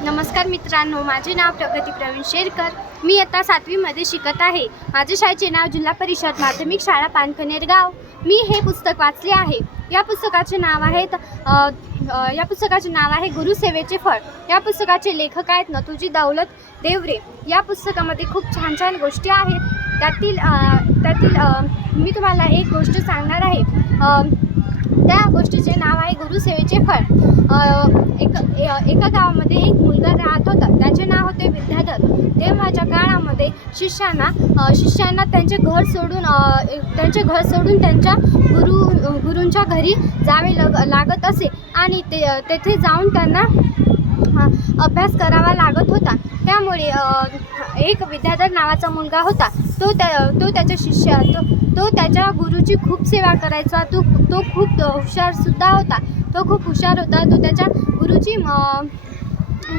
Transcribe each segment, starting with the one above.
नमस्कार मित्रांनो माझे नाव प्रगती प्रवीण शेरकर. मी आता सातवीमध्ये शिकत आहे. माझ्या शाळेचे नाव जिल्हा परिषद माध्यमिक शाळा पानखनेर गाव. मी हे पुस्तक वाचले आहे. या पुस्तकाचे नाव आहेत या पुस्तकाचे नाव आहे गुरुसेवेचे फळ. या पुस्तकाचे लेखक आहेत नतुजी दौलत देवरे. या पुस्तकामध्ये खूप छान छान गोष्टी आहेत. त्यातील त्यातील मी तुम्हाला एक गोष्ट सांगणार आहे. त्या गोष्टीचे नाव आहे गुरुसेवेचे फळ. एक एका गावामध्ये एक मुलगा राहत होता. त्याचे नाव होते विद्याधर. तेव्हाच्या काळामध्ये शिष्यांना शिष्यांना त्यांचे घर सोडून त्यांचे घर सोडून त्यांच्या गुरु गुरूंच्या घरी जावे लग लागत असे. आणि ते तेथे जाऊन त्यांना अभ्यास करावा लागत होता. त्यामुळे एक विद्याधर नावाचा मुलगा होता. तो त्या तो त्याच्या शिष्य तो तो त्याच्या गुरुची खूप सेवा करायचा. तो तो खूप हुशारसुद्धा होता. तो खूप हुशार होता. तो त्याच्या गुरुची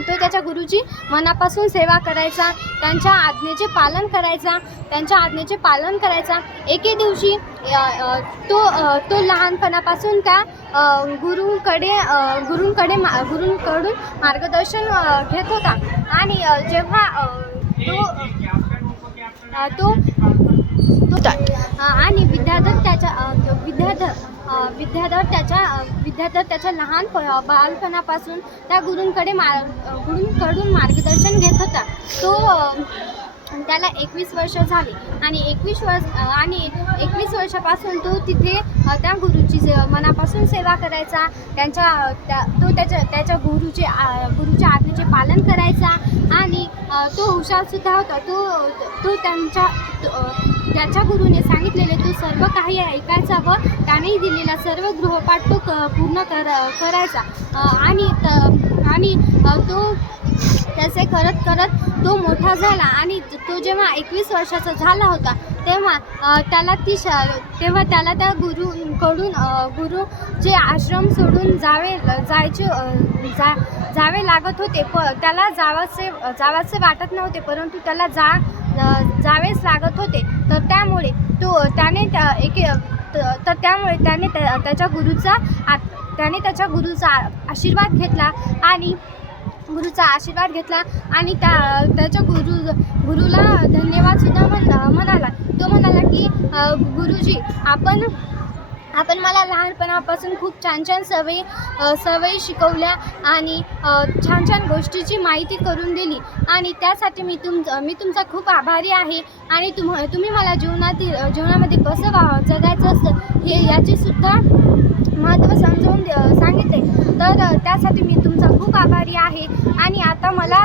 तो त्याच्या गुरुची मनापासून सेवा करायचा. त्यांच्या आज्ञेचे पालन करायचा. त्यांच्या आज्ञेचे पालन करायचा. एके दिवशी तो तो लहानपणापासून त्या गुरुंकडे गुरुंकडे मा गुरुंकडून मार्गदर्शन घेत होता. आणि जेव्हा तो तो अ, आणि विद्याधर त्याच्या अ, विद्याधर अ, विद्याधर त्याच्या विद्याधर त्याच्या लहान प- बालपणापासून त्या गुरूंकडे मार गुरूंकडून मार्गदर्शन घेत होता. तो त्याला एकवीस वर्ष झाली आणि एकवीस वर्ष आणि एकवीस वर्षापासून तो तिथे त्या गुरुची मनापासून सेवा करायचा. त्यांच्या त्या तो त्याच्या त्याच्या गुरुचे आ- गुरुच्या पालन करायचा आणि तो हुशारसुद्धा होता. तो तो त्यांच्या त्याच्या गुरुने सांगितलेले तो सर्व काही ऐकायचा व त्याने दिलेला सर्व गृहपाठ तो क पूर्ण कर करायचा. आणि त- आणि तो तसे करत करत तो मोठा झाला आणि तो जेव्हा एकवीस वर्षाचा झाला होता तेव्हा त्याला ती श तेव्हा त्याला त्या गुरुकडून गुरुचे आश्रम सोडून जावे जायचे जा जावे लागत होते. प त्याला जावासे जावासे वाटत नव्हते परंतु त्याला जा जावेच लागत होते. तर त्यामुळे तो त्याने त्या एके त- तर त्यामुळे त्याने त्या त्याच्या गुरुचा त्याने त्याच्या गुरुचा आशीर्वाद घेतला आणि गुरुचा आशीर्वाद घेतला आणि त्या त्याच्या गुरु गुरुला धन्यवादसुद्धा म्हण म्हणाला तो म्हणाला की गुरुजी आपण आपण मला लहानपणापासून खूप छान छान सवयी सवयी शिकवल्या आणि छान छान गोष्टीची माहिती करून दिली. आणि त्यासाठी मी तुम मी तुमचा खूप आभारी आहे आणि तुम तुम्ही मला जीवनातील जीवनामध्ये कसं वा जगायचं असतं हे याचे सुद्धा महत्त्व समजावून सांगितले. तर त्यासाठी मी तुमचा खूप आभारी आहे. आणि आता मला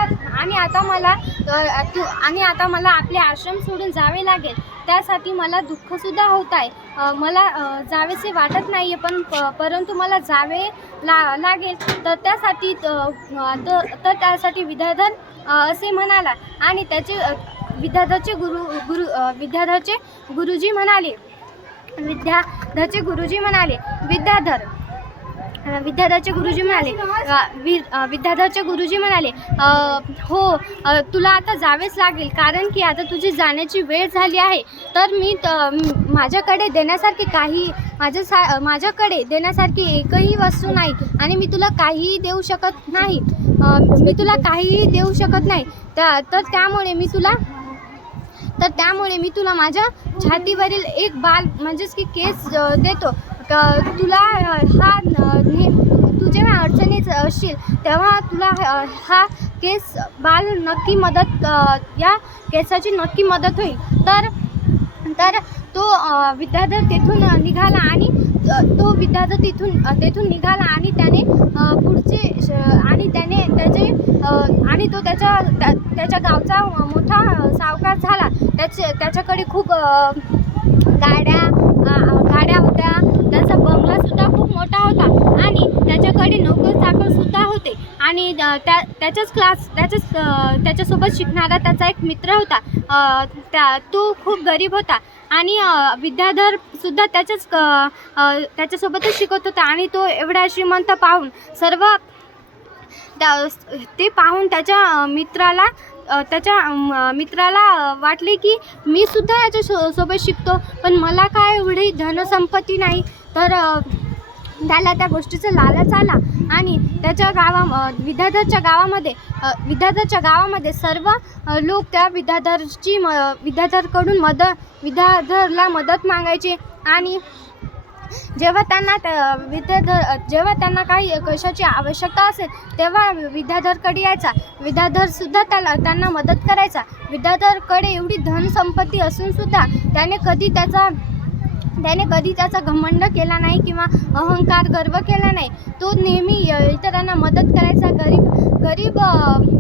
आणि आता मला तू आणि आता मला आपले आश्रम सोडून जावे लागेल. त्यासाठी मला दुःखसुद्धा होत आहे. मला जावेसे वाटत नाही आहे पण प परंतु मला जावे ला लागेल. तर त्यासाठी त- तर त्यासाठी विद्याधन असे म्हणाला. आणि त्याचे अ, गुरु गुरु अ, गुरुजी म्हणाले विद्याधरचे गुरुजी म्हणाले विद्याधर. विद्याधरचे गुरुजी म्हणाले विद्याधरचे गुरुजी म्हणाले हो तुला आता जावेच लागेल कारण की आता तुझी जाण्याची वेळ झाली आहे. तर मी माझ्याकडे देण्यासारखी काही माझ्या सा माझ्याकडे देण्यासारखी एकही वस्तू नाही आणि मी तुला काहीही देऊ शकत नाही. मी तुला काहीही देऊ शकत नाही. त्या तर त्यामुळे मी तुला तर त्यामुळे मी तुला माझ्या छातीवरील एक बाल म्हणजेच की केस देतो. तुला हा ने तू जेव्हा अडचणीत असशील तेव्हा तुला हा केस बाल नक्की मदत या केसाची नक्की मदत होईल. तर तर तो विद्यार्थी तेथून निघाला आणि तो विद्यार्थी तिथून तेथून निघाला आणि त्याने पुढचे श- आणि त्याने त्याचे आणि तो त्याच्या त्या- त्याच्या गावचा मोठा सावकार झाला. त्याचे त्याच्याकडे खूप गाड्या गाड्या होत्या. त्याचा बंगलासुद्धा खूप मोठा होता. आणि त्याच्याकडे नोकर चाकरसुद्धा होते. आणि त्या त्याच्याच क्लास त्याच्याच त्याच्यासोबत शिकणारा त्याचा एक मित्र होता. त्या तो खूप गरीब होता. आणि विद्याधरसुद्धा विद्याधर सुद्धा त्याच्याच क- त्याच्यासोबतच शिकत होता. आणि तो एवढा श्रीमंत पाहून सर्व त्या- ते पाहून त्याच्या मित्राला त्याच्या मित्राला वाटले की मी सुद्धा याच्या सो सोबत शिकतो. पण मला काय एवढी धनसंपत्ती नाही. तर त्याला त्या गोष्टीचा लालच आला. आणि त्याच्या गावा विद्याधरच्या गावामध्ये विद्याधरच्या गावामध्ये सर्व लोक त्या विद्याधरची म विद्याधरकडून मदत विद्याधरला मदत मागायचे. आणि जेव्हा त्यांना त्या विद्याधर जेव्हा त्यांना काही कशाची आवश्यकता असेल तेव्हा विद्याधरकडे यायचा. विद्याधरसुद्धा त्याला त्यांना मदत करायचा. विद्याधरकडे एवढी धनसंपत्ती असूनसुद्धा त्याने कधी त्याचा त्याने कधी त्याचा घमंड केला नाही किंवा अहंकार गर्व केला नाही. तो नेहमी इतरांना मदत करायचा गरीब गरीब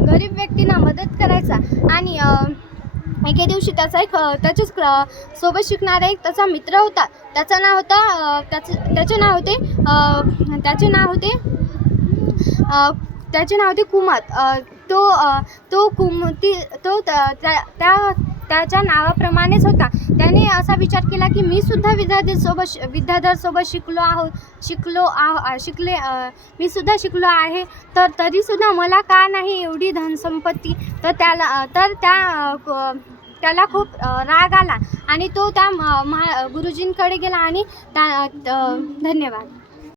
गरीब व्यक्तींना मदत करायचा. आणि एके दिवशी त्याचा एक त्याच्याच सोबत शिकणारा एक त्याचा मित्र होता. त्याचं नाव होता त्याचं त्याचे नाव होते त्याचे नाव होते त्याचे नाव होते कुमार. तो तो कुम तो कुमती तो त्या त्या- त्या त्याच्या नावाप्रमाणेच होता. त्याने असा विचार केला की मी सुद्धा विद्यार्थीसोबत विद्यार्थ्यांसोबत शिकलो आहो शिकलो आहो शिकले मी सुद्धा शिकलो आहे. तर तरीसुद्धा मला का नाही एवढी धनसंपत्ती? तर त्याला तर त्या त्याला खूप राग आला आणि तो त्या म- महा गुरुजींकडे गेला आणि त्या धन्यवाद.